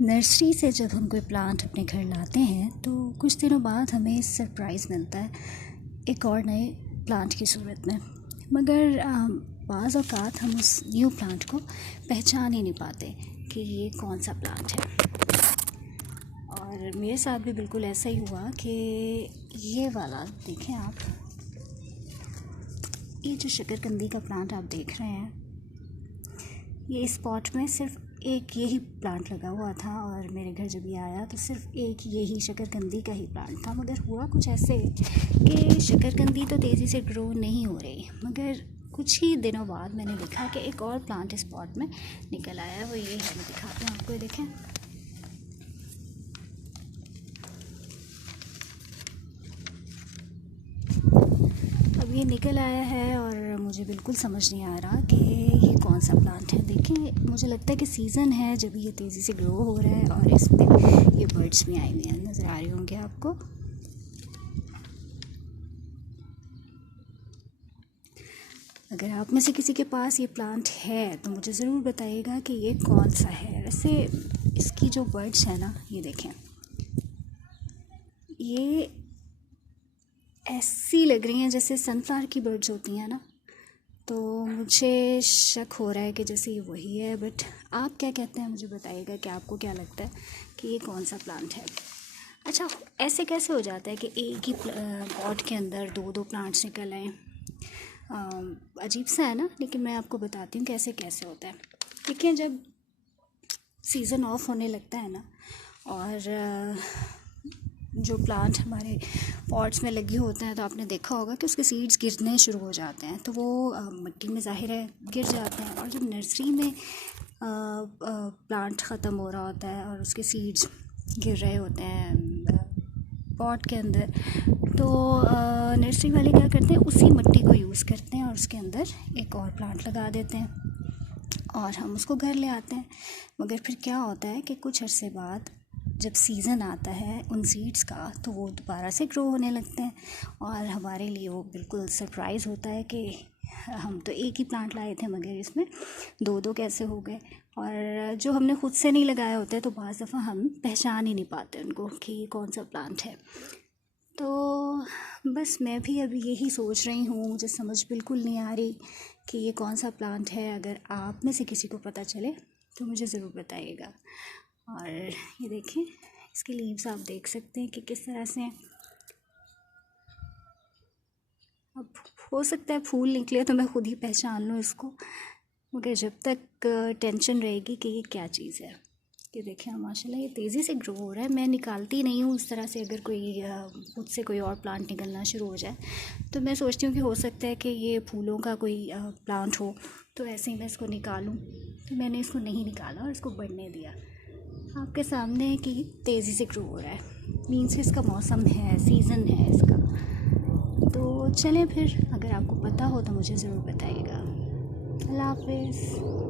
Nursery से जब हम कोई प्लांट अपने घर लाते हैं तो कुछ दिनों बाद हमें सरप्राइज़ मिलता है एक और नए प्लांट की सूरत में। मगर बाज़ औक़ात हम उस न्यू प्लांट को पहचान ही नहीं पाते कि ये कौन सा प्लांट है। और मेरे साथ भी बिल्कुल ऐसा ही हुआ कि ये वाला देखें आप, ये जो शकरकंदी का प्लांट आप देख रहे हैं, ये इस पॉट में सिर्फ एक यही प्लांट लगा हुआ था और मेरे घर जब ये आया तो सिर्फ एक यही शकरकंदी का ही प्लांट था। मगर हुआ कुछ ऐसे कि शकरकंदी तो तेज़ी से ग्रो नहीं हो रही, मगर कुछ ही दिनों बाद मैंने देखा कि एक और प्लांट इस पॉट में निकल आया। वो ये है, मैं दिखाती हूँ आपको, देखें। अब ये निकल आया है और मुझे बिल्कुल समझ नहीं आ रहा कि ये कौन सा प्लांट है। देखिए, मुझे लगता है कि सीज़न है जब ये तेज़ी से ग्रो हो रहा है और इस पे ये बर्ड्स भी आए हुए हैं, नज़र आ रहे होंगे आपको। अगर आप में से किसी के पास ये प्लांट है तो मुझे ज़रूर बताइएगा कि ये कौन सा है। वैसे इसकी जो बर्ड्स हैं ना, ये देखें, ये ऐसी लग रही हैं जैसे सनफ्लावर की बर्ड्स होती हैं ना, तो मुझे शक हो रहा है कि जैसे ये वही है। बट आप क्या कहते हैं, मुझे बताइएगा कि आपको क्या लगता है कि ये कौन सा प्लांट है। अच्छा, ऐसे कैसे हो जाता है कि एक ही पॉट के अंदर दो दो प्लांट्स निकल आए? अजीब सा है ना, लेकिन मैं आपको बताती हूँ कैसे कैसे होता है। देखिए, जब सीज़न ऑफ होने लगता है ना और जो प्लांट हमारे पॉट्स में लगे होते हैं तो आपने देखा होगा कि उसके सीड्स गिरने शुरू हो जाते हैं, तो वो मिट्टी में ज़ाहिर है गिर जाते हैं। और जब नर्सरी में प्लांट ख़त्म हो रहा होता है और उसके सीड्स गिर रहे होते हैं पॉट के अंदर, तो नर्सरी वाले क्या करते हैं, उसी मिट्टी को यूज़ करते हैं और उसके अंदर एक और प्लांट लगा देते हैं और हम उसको घर ले आते हैं। मगर फिर क्या होता है कि कुछ अरसे बाद जब सीज़न आता है उन सीड्स का, तो वो दोबारा से ग्रो होने लगते हैं और हमारे लिए वो बिल्कुल सरप्राइज़ होता है कि हम तो एक ही प्लांट लाए थे मगर इसमें दो दो कैसे हो गए। और जो हमने ख़ुद से नहीं लगाया होता है तो बाज़ दफ़ा हम पहचान ही नहीं पाते उनको कि ये कौन सा प्लांट है। तो बस मैं भी अभी यही सोच रही हूँ, मुझे समझ बिल्कुल नहीं आ रही कि ये कौन सा प्लांट है। अगर आप में से किसी को पता चले तो मुझे ज़रूर बताइएगा। और ये देखें, इसके लीव्स आप देख सकते हैं कि किस तरह से, अब हो सकता है फूल निकले तो मैं खुद ही पहचान लूँ इसको, मगर जब तक टेंशन रहेगी कि ये क्या चीज़ है। ये देखें, माशाल्लाह ये तेज़ी से ग्रो हो रहा है। मैं निकालती नहीं हूँ उस तरह से, अगर कोई खुद से कोई और प्लांट निकलना शुरू हो जाए तो मैं सोचती हूँ कि हो सकता है कि ये फूलों का कोई प्लांट हो, तो ऐसे ही मैं इसको निकालूँ। तो मैंने इसको नहीं निकाला और इसको बढ़ने दिया। आपके सामने है कि तेज़ी से ग्रो हो रहा है, मीन्स इसका मौसम है, सीज़न है इसका। तो चलें फिर, अगर आपको पता हो तो मुझे ज़रूर बताइएगा। अल्लाह हाफ़िज़।